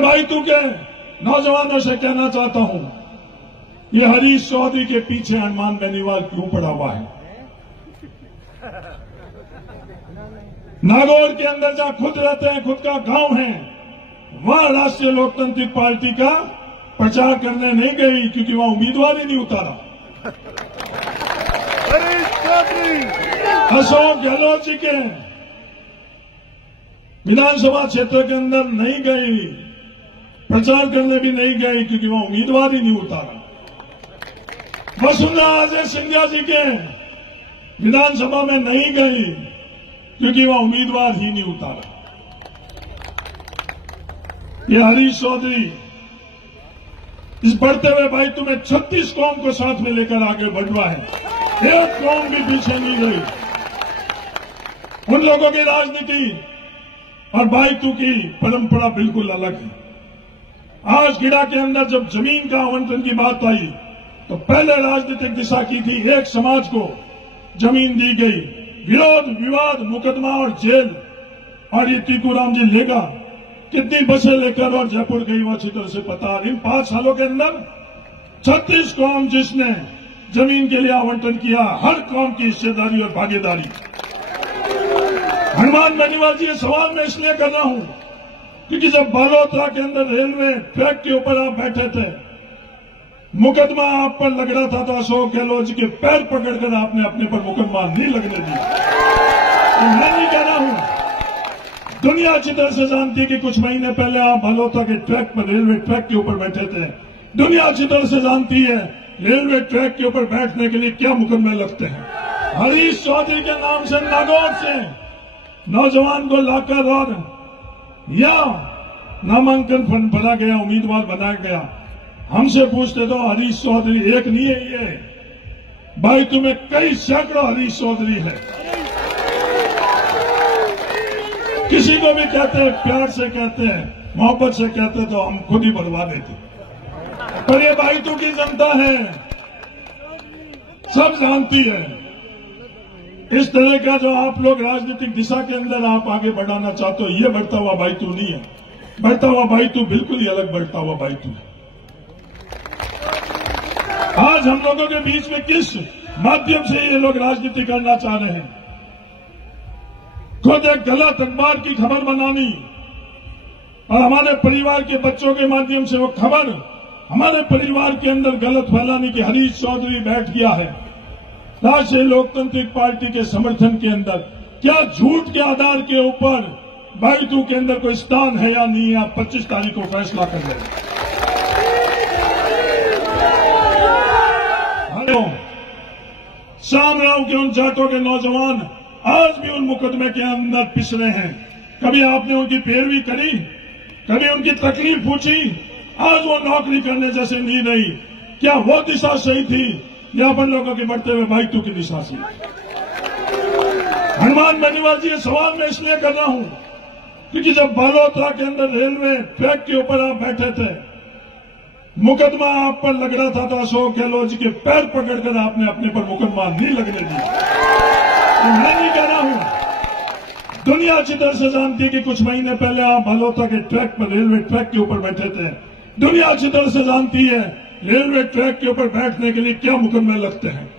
भाई तू के नौजवानों से कहना चाहता हूं, ये हरीश चौधरी के पीछे हनुमान बेनीवाल क्यों पड़ा हुआ है? नागौर के अंदर जहां खुद रहते हैं, खुद का गांव है, वहां राष्ट्रीय लोकतांत्रिक पार्टी का प्रचार करने नहीं गई क्योंकि वहां उम्मीदवार ही नहीं उतारा। अशोक गहलोत जी के विधानसभा क्षेत्र के अंदर नहीं गई, प्रचार करने भी नहीं गई क्योंकि वहां उम्मीदवार ही नहीं उतारा। वसुंधरा राजे सिंधिया जी के विधानसभा में नहीं गई क्योंकि वहां उम्मीदवार ही नहीं उतारा। ये हरीश चौधरी इस बढ़ते हुए भाई तुम्हें 36 कौम को साथ में लेकर आगे बढ़वा है, एक कौम भी पीछे नहीं गई। उन लोगों की राजनीति और भाई तू की परंपरा बिल्कुल अलग है। आज खिड़ा के अंदर जब जमीन का आवंटन की बात आई तो पहले राजनीतिक दिशा की थी, एक समाज को जमीन दी गई, विरोध विवाद मुकदमा और जेल। और ये टीकूराम जी लेगा कितनी बसें लेकर और जयपुर गई वो अच्छी तरह से पता। इन 5 सालों के अंदर 36 कौम जिसने जमीन के लिए आवंटन किया, हर कौम की हिस्सेदारी और भागीदारी। हनुमान बेनीवाल जी, ये सवाल मैं इसलिए कर रहा हूं क्योंकि जब बालोतरा के अंदर रेलवे ट्रैक के ऊपर आप बैठे थे, मुकदमा आप पर लग रहा था तो अशोक गहलोत जी के पैर पकड़कर आपने अपने पर मुकदमा नहीं लगने दिया। तो मैं नहीं कह रहा हूं, दुनिया अच्छी तरह से जानती कि कुछ महीने पहले आप बालोतरा के ट्रैक पर, रेलवे ट्रैक के ऊपर बैठे थे। दुनिया अच्छी तरह से जानती है रेलवे ट्रैक के ऊपर बैठने के लिए क्या मुकदमे लगते हैं। हरीश चौधरी के नाम से नागौर से नौजवान को लाकर और या नामांकन फंड भरा गया, उम्मीदवार बनाया गया। हमसे पूछते तो हरीश चौधरी एक नहीं है, ये भाई तुम्हें कई सैकड़ों हरीश चौधरी है। किसी को भी कहते हैं, प्यार से कहते हैं, मोहब्बत से कहते तो हम खुद ही बढ़वा देते। पर ये भाई तू की जनता है, सब जानती है। इस तरह का जो आप लोग राजनीतिक दिशा के अंदर आप आगे बढ़ाना चाहते हो, ये बढ़ता हुआ भाई तू नहीं है। बढ़ता हुआ भाई तू बिल्कुल ही अलग बढ़ता हुआ भाई तू है। आज हम लोगों के बीच में किस माध्यम से ये लोग राजनीति करना चाह रहे हैं? खुद एक गलत अखबार की खबर बनानी और हमारे परिवार के बच्चों के माध्यम से वो खबर हमारे परिवार के अंदर गलत फैलाने की हरीश चौधरी बैठ गया है राष्ट्रीय लोकतांत्रिक पार्टी के समर्थन के अंदर। क्या झूठ के आधार के ऊपर भाई तू के अंदर कोई स्थान है या नहीं, आप 25 तारीख को फैसला कर लेंगे। शामराव के उन जाटों के नौजवान आज भी उन मुकदमे के अंदर पिस रहे हैं। कभी आपने उनकी पैरवी करी, कभी उनकी तकलीफ पूछी? आज वो नौकरी करने जैसे नहीं रही। क्या वो दिशा सही थी या अपन लोगों के बढ़ते हुए भाई तू की दिशा सही? हनुमान बेनीवाल जी, ये सवाल मैं इसलिए कर रहा हूं क्योंकि जब बालोतरा के अंदर रेलवे ट्रैक के ऊपर आप बैठे थे, मुकदमा आप पर लग रहा था तो अशोक गहलोत जी के पैर पकड़कर आपने अपने पर मुकदमा नहीं लगने दिया। तो मैं नहीं कह रहा हूं, दुनिया अच्छी तरह से जानती है कि कुछ महीने पहले आप बालोतरा के ट्रैक पर, रेलवे ट्रैक के ऊपर बैठे थे। दुनिया अच्छी तरह से जानती है रेलवे ट्रैक के ऊपर बैठने के लिए क्या मुकदमे लगते हैं।